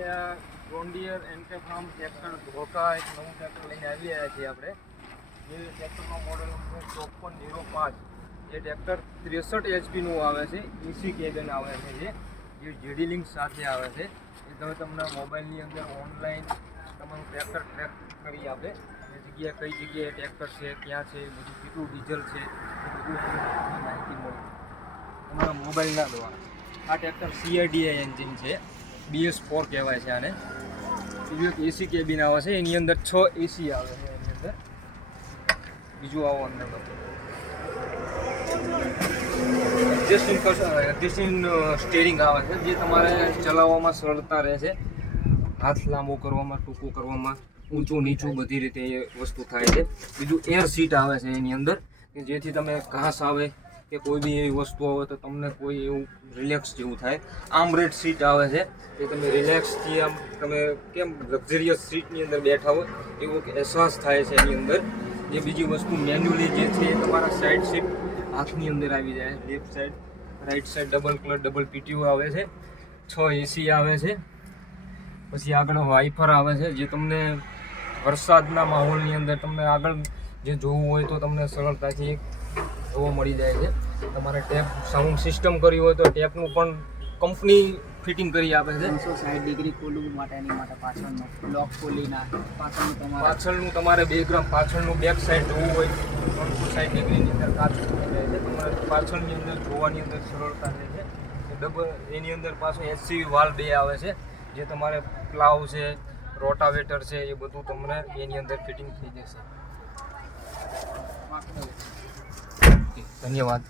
આપણે આ John Deere એન્કે farm tractor ધોકા એક નવું ટ્રેક્ટર લઈને આવી રહ્યા છીએ આપણે. જે ટ્રેક્ટરનો મોડલ નંબર 5405. એ ટ્રેક્ટર 63 HP આવે છે. એસી કેબન આવે છે, જે જેડી લિંક સાથે આવે છે. એ તમે તમને મોબાઈલની અંદર ઓનલાઈન તમારું ટ્રેક્ટર ટ્રેક કરી આપે. એ જગ્યાએ કઈ જગ્યાએ ટ્રેક્ટર છે, ક્યાં છે, બધું કેટલું ડીઝલ છે, એ બધું માહિતી મળી તમારા મોબાઈલના દ્વારા. આ ટ્રેક્ટર CIDI એન્જિન છે, BS4 કહેવાય છે આને. બીજું એક એસી કેબિન આવે છે, એની અંદર 6 એસી આવે છે એની અંદર. બીજું આવો અંદર એડજસ્ટિંગ સ્ટીયરિંગ આવે છે, જે તમારે ચલાવવામાં સરળતા રહેશે. હાથ લાંબો કરવામાં, ટૂંકો કરવામાં, ઊંચું નીચું બધી રીતે એ વસ્તુ થાય છે. બીજું એર સીટ આવે છે એની અંદર, કે જેથી તમે ઘાસ આવે કે કોઈ બી એવી વસ્તુ આવે તો તમને કોઈ એવું રિલેક્સ જેવું થાય. આર્મરેસ્ટ સીટ આવે છે, કે તમે રિલેક્સથી આમ તમે કેમ લક્ઝરિયસ સીટની અંદર બેઠા હોય એવો એક અહેસાસ થાય છે એની અંદર. જે બીજી વસ્તુ મેન્યુઅલી જે છે એ તમારા સાઈડ સીટ હાથની અંદર આવી જાય. Left side, right side double clutch, double PTO આવે છે. 6 એસી આવે છે. પછી આગળ વાઇફર આવે છે, જે તમને વરસાદના માહોલની અંદર તમને આગળ જે જોવું હોય તો તમને સરળતાથી જોવા મળી જાય છે. તમારે ટેપ સાઉન્ડ સિસ્ટમ કરવી હોય તો ટેપનું પણ કંપની ફિટિંગ કરી આપે છે. 360 ડિગ્રી ખોલવું માટેની માટે પાછળનો લોક ખોલીને પાછળનું તમારે બેકગ્રાઉન્ડ, પાછળનું બેક સાઈડ જોવું હોય 360 ડિગ્રીની અંદર કાચ તમારે પાછળની અંદર જોવાની અંદર સરળતા રહે છે. એની અંદર પાછું HCV વાલ્વ 2 આવે છે, જે તમારે પ્લાવ છે, રોટાવેટર છે, એ બધું તમને એની અંદર ફિટિંગ થઈ જશે. ધન્યવાદ.